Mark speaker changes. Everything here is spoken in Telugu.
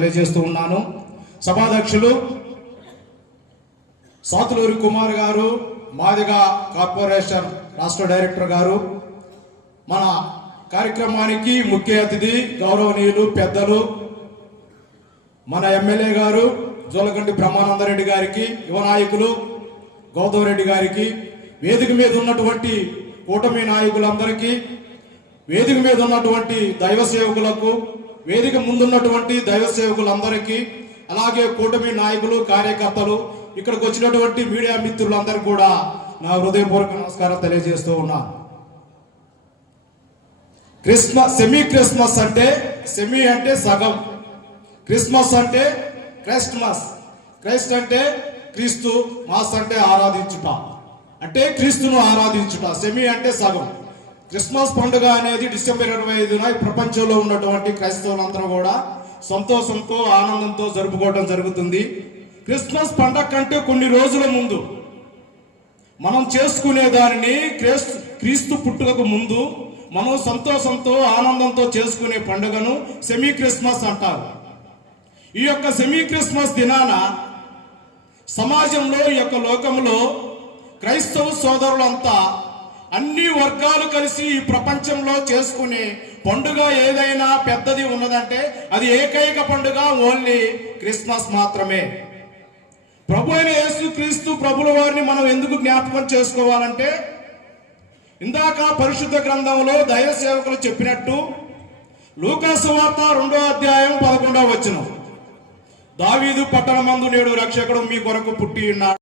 Speaker 1: తెలియజేస్తూ ఉన్నాను. సభాధ్యక్షులు సాతులూరి కుమార్ గారు మాదిగ కార్పొరేషన్ రాష్ట్ర డైరెక్టర్ గారు మన కార్యక్రమానికి ముఖ్య అతిథి గౌరవనీయులు పెద్దలు మన ఎమ్మెల్యే గారు జోలగంటి బ్రహ్మానందరెడ్డి గారికి యువ నాయకులు గౌతమ్ రెడ్డి గారికి వేదిక మీద ఉన్నటువంటి కూటమి నాయకులందరికీ వేదిక మీద ఉన్నటువంటి దైవ సేవకులకు వేదిక ముందున్నటువంటి దైవ సేవకులందరికీ అలాగే కూటమి నాయకులు కార్యకర్తలు ఇక్కడికి వచ్చినటువంటి మీడియా మిత్రులందరికీ కూడా నా హృదయపూర్వక నమస్కారం తెలియజేస్తూ ఉన్నా. క్రిస్మస్ సెమీ క్రిస్మస్ అంటే సెమీ అంటే సగం. క్రిస్మస్ అంటే క్రైస్ట్మస్ క్రైస్ట్ అంటే క్రీస్తు మాస్ అంటే ఆరాధించుట. అంటే క్రీస్తును ఆరాధించుట సెమీ అంటే సగం. క్రిస్మస్ పండుగ అనేది డిసెంబర్ ఇరవై ఐదున ప్రపంచంలో ఉన్నటువంటి క్రైస్తవులందరూ కూడా సంతోషంతో ఆనందంతో జరుపుకోవడం జరుగుతుంది. క్రిస్మస్ పండగ కంటే కొన్ని రోజుల ముందు మనం చేసుకునే దానిని క్రీస్తు క్రీస్తు పుట్టుకకు ముందు మనం సంతోషంతో ఆనందంతో చేసుకునే పండుగను సెమీ క్రిస్మస్ అంటారు. ఈ యొక్క సెమీ క్రిస్మస్ దినాన సమాజంలో ఈ యొక్క లోకంలో క్రైస్తవ సోదరులంతా అన్ని వర్గాలు కలిసి ఈ ప్రపంచంలో చేసుకునే పండుగ ఏదైనా పెద్దది ఉన్నదంటే అది ఏకైక పండుగ ఓన్లీ క్రిస్మస్ మాత్రమే. ప్రభు అయిన యేసు క్రీస్తు ప్రభుల వారిని మనం ఎందుకు జ్ఞాపకం చేసుకోవాలంటే ఇందాక పరిశుద్ధ గ్రంథంలో దైవ సేవకులు చెప్పినట్టు లూకాసువార్త రెండో అధ్యాయం పదకొండవ వచ్చిన దావీదు పట్టణమందు నేడు రక్షకుడు మీ కొరకు పుట్టి ఉన్నాడు.